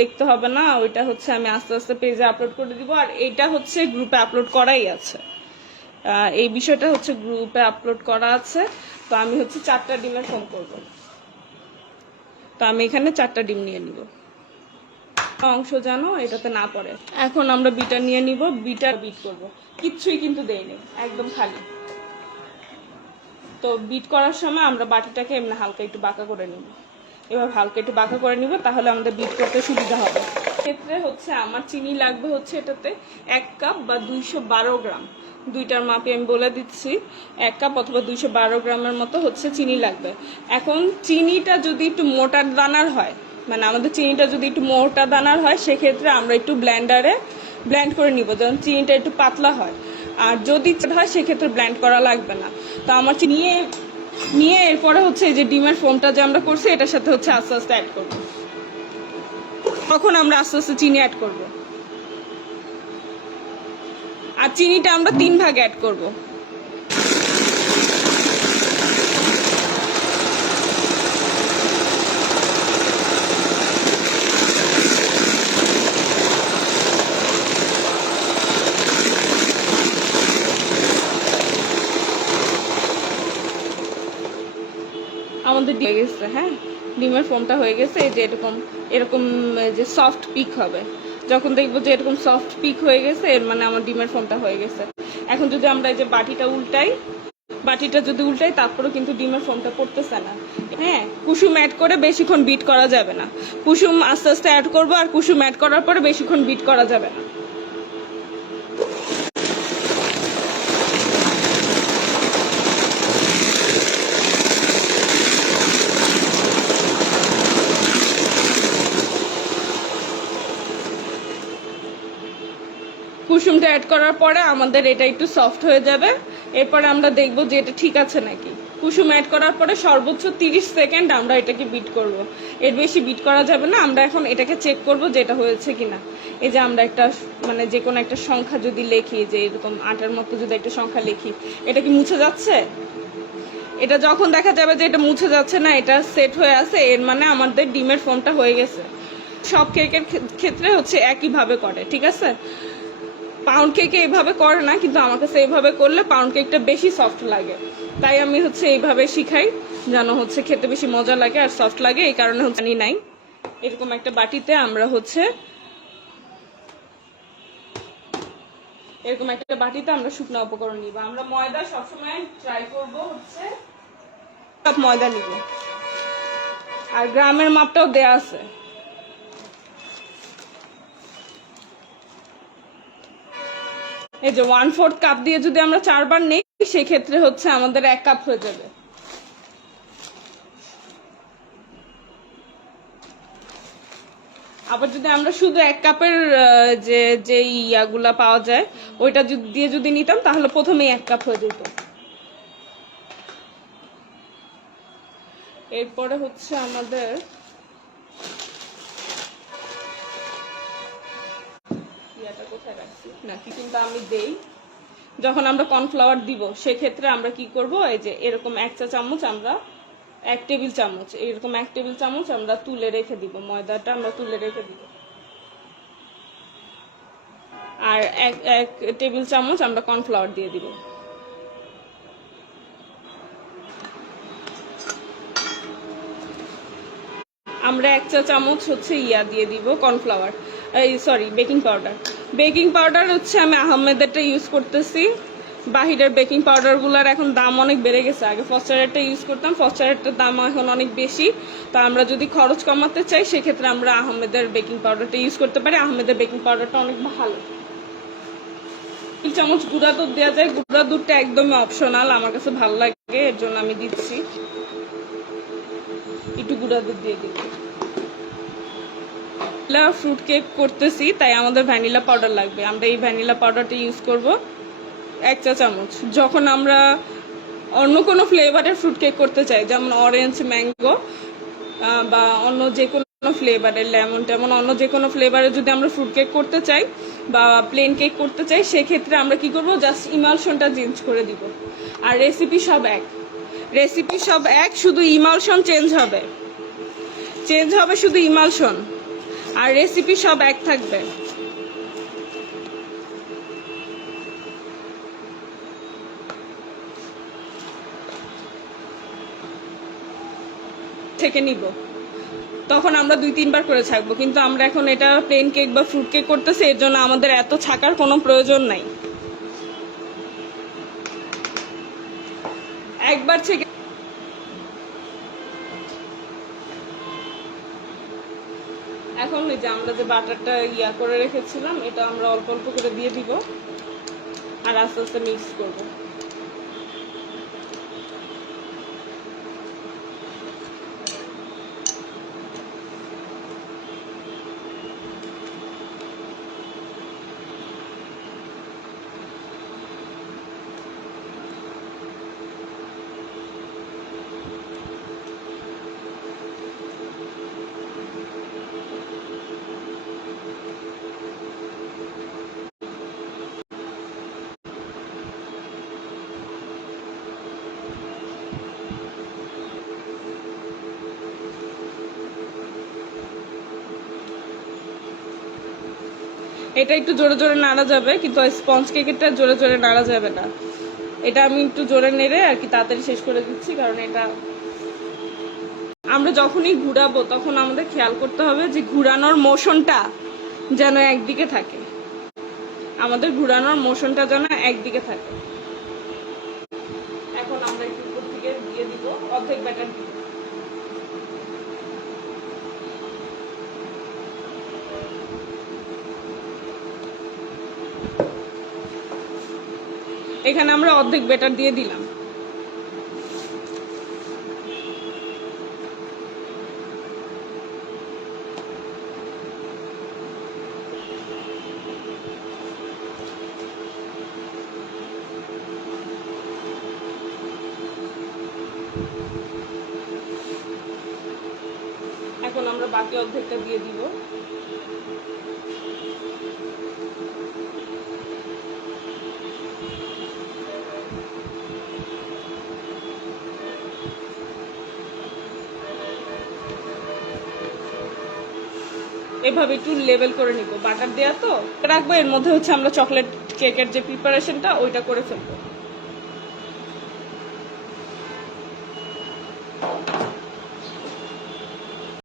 লিখতে হবে না, ওইটা হচ্ছে আমি আস্তে আস্তে পেজে আপলোড করে দিব। আর এইটা হচ্ছে গ্রুপে আপলোড করাই আছে, এই বিষয়টা হচ্ছে গ্রুপে আপলোড করা আছে। তো আমি হচ্ছে 4টা ডিমের ফোম করব। তো আমি এখানে 4টা ডিম নিয়ে নিব, অংশ যেন এটাতে না পড়ে। এখন আমরা বিটা নিয়ে নিব, বিটা বিট করব, কিচ্ছুই কিন্তু দেইনি, একদম খালি। তো বিট করার সময় আমরা বাটিটাকে এমনি হালকা একটু বাঁকা করে নিব, এবার হালকা একটু বাঁকা করে নিব, তাহলে আমাদের বিট করতে সুবিধা হবে। ক্ষেত্রে হচ্ছে আমার চিনি লাগবে হচ্ছে এটাতে 1 কাপ বা 212 গ্রাম, দুইটার মাপে আমি বলে দিচ্ছি। 1 কাপ অথবা 212 গ্রামের মতো হচ্ছে চিনি লাগবে। এখন চিনিটা যদি একটু মোটা দানার হয়, মানে আমাদের চিনিটা যদি একটু মোটা দানার হয়, সেক্ষেত্রে আমরা একটু ব্লেন্ডারে ব্লেন্ড করে নিব, যেমন চিনিটা একটু পাতলা হয়। আর যদি হয় সেক্ষেত্রে ব্লেন্ড করা লাগবে না। তো আমার নিয়ে এরপরে হচ্ছে এই যে ডিমের ফোমটা যে আমরা করছি এটার সাথে হচ্ছে আস্তে আস্তে অ্যাড করব। তখন আমরা আস্তে আস্তে চিনি অ্যাড করব, আর চিনিটা আমরা 3 ভাগে অ্যাড করব। আমাদের দিয়ে গেছে, হ্যাঁ, ডিমের ফোমটা হয়ে গেছে। এই যে এরকম যে সফট পিক হবে, যখন দেখবো যে এরকম সফট পিক হয়ে গেছে, এর মানে আমার ডিমের ফোমটা হয়ে গেছে। এখন যদি আমরা এই যে বাটিটা যদি উল্টাই, তারপরেও কিন্তু ডিমের ফোমটা পড়তেছে না। হ্যাঁ, কুসুম অ্যাড করে বেশিক্ষণ বিট করা যাবে না, কুসুম আস্তে আস্তে অ্যাড করবো, আর কুসুম অ্যাড করার পরে বেশিক্ষণ বিট করা যাবে না। কুসুমটা অ্যাড করার পরে আমাদের এটা একটু সফট হয়ে যাবে, এরপরে আমরা দেখব যে এটা ঠিক আছে নাকি। কুসুম অ্যাড করার পরে সর্বোচ্চ 30 সেকেন্ড আমরা এটাকে বিট করব, এর বেশি বিট করা যাবে না। আমরা এখন এটাকে চেক করব যে এটা হয়েছে কিনা। এই যে আমরা একটা মানে যে কোনো একটা সংখ্যা যদি লিখি, যে এরকম আটার মতো যদি একটা সংখ্যা লিখি, এটা কি মুছে যাচ্ছে? এটা যখন দেখা যাবে যে এটা মুছে যাচ্ছে না, এটা সেট হয়ে আছে, এর মানে আমাদের ডিমের ফোমটা হয়ে গেছে। সব কেকের ক্ষেত্রে হচ্ছে একইভাবে করে, ঠিক আছে? পাউন্ড কেকে এইভাবে করে না, কিন্তু আমার কাছে এইভাবে করলে পাউন্ড কেকটা বেশি সফট লাগে, তাই আমি হচ্ছে এইভাবে শিখাই, যেন হচ্ছে খেতে বেশি মজা লাগে আর সফট লাগে। এই কারণে হচ্ছে জানি নাই। এরকম একটা বাটিতে আমরা হচ্ছে শুকনো উপকরণ নিব। আমরা ময়দা সবসময় ট্রাই করব হচ্ছে কাপ ময়দা নিব, আর গ্রামের মাপটাও দেয়া আছে। এই যে 1/4 কাপ দিয়ে যদি আমরা 4 বার নেই, সেক্ষেত্রে হচ্ছে আমাদের 1 কাপ হয়ে যাবে। আবার যদি আমরা শুধু 1 কাপের যে ইয়াগুলা পাওয়া যায়, ওইটা দিয়ে যদি নিতাম, তাহলে প্রথমেই 1 কাপ হয়ে যেত। এরপরে হচ্ছে আমাদের কোথায় রাখছি নাকি, কিন্তু আমি দেই যখন আমরা কর্নফ্লাওয়ার দিব, সেক্ষেত্রে আমরা কি করব, এই যে এরকম 1 চা চামচ, আমরা 1 টেবিল চামচ, এরকম 1 টেবিল চামচ আমরা তুলে রেখে দিব, ময়দাটা আমরা তুলে রেখে দিব। আর 1 টেবিল চামচ আমরা কর্নফ্লাওয়ার দিয়ে দিব। আমরা 1 চা চামচ হচ্ছে দিয়ে দিব কর্নফ্লাওয়ার, বেকিং পাউডার হচ্ছে আমি আহমেদেরটা ইউজ করতেছি। বাহিরের বেকিং পাউডারগুলোর এখন দাম অনেক বেড়ে গেছে, আগে ফস্টারেরটা ইউজ করতাম, ফস্টারেরটার দাম এখন অনেক বেশি। তো আমরা যদি খরচ কমাতে চাই, সেক্ষেত্রে আমরা আহমেদের বেকিং পাউডারটা ইউজ করতে পারি। আহমেদের বেকিং পাউডারটা অনেক ভালো। 2 চামচ গুঁড়া দুধ দেওয়া যায়, গুঁড়া দুধটা একদমই অপশনাল, আমার কাছে ভালো লাগে, এর জন্য আমি দিচ্ছি, একটু গুঁড়া দুধ দিয়ে দিই। ফ্রুট কেক করতেছি, তাই আমাদের ভ্যানিলা পাউডার লাগবে। আমরা এই ভ্যানিলা পাউডারটা ইউজ করব 1 চা চামচ। যখন আমরা অন্য কোনো ফ্লেভারের ফ্রুট কেক করতে চাই, যেমন অরেঞ্জ, ম্যাঙ্গো বা অন্য যে কোনো ফ্লেভারের, লেমন টেমন, অন্য যে কোনো ফ্লেভারের যদি আমরা ফ্রুট কেক করতে চাই বা প্লেন কেক করতে চাই, সেক্ষেত্রে আমরা কি করব, জাস্ট ইমালশনটা চেঞ্জ করে দিব। আর রেসিপি সব এক, শুধু ইমালশন চেঞ্জ হবে শুধু ইমালশন। আর রেসিপি সব এক থাকবে। থেকে নিব, তখন আমরা 2-3 বার করে ছাকবো, কিন্তু আমরা এখন এটা প্লেন কেক বা ফ্রুট কেক করতেছি, এর জন্য আমাদের এত ছাকার কোনো প্রয়োজন নাই। একবার ছেঁকে এখন এই যে আমরা যে বাটারটা করে রেখেছিলাম, এটা আমরা অল্প অল্প করে দিয়ে দিব আর আস্তে আস্তে মিক্স করব। এটা একটু জোরে জোরে নাড়া যাবে, কিন্তু স্পঞ্জ কেকেরটা জোরে জোরে নাড়া যাবে না। এটা আমি একটু জোরে নেড়ে আর কি তাড়াতাড়ি শেষ করে দিচ্ছি, কারণ এটা আমরা যখনই ঘুরাবো তখন আমাদের খেয়াল করতে হবে যে ঘুরানোর মোশনটা যেন একদিকে থাকে, আমাদের ঘুরানোর মোশনটা যেন একদিকে থাকে। এখন আমরা একটু উপর থেকে দিয়ে দিব, অর্ধেক ব্যাটার দিব। এখানে আমরা অর্ধেক ব্যাটার দিয়ে দিলাম। এখন আমরা বাকি অর্ধেকটা দিয়ে দিব। এভাবে একটু লেভেল করে নিব, বাটার দেওয়া তো রাখবো। এর মধ্যে হচ্ছে আমরা চকলেট কেকের যে প্রিপারেশনটা ওইটা করে ফেলবো।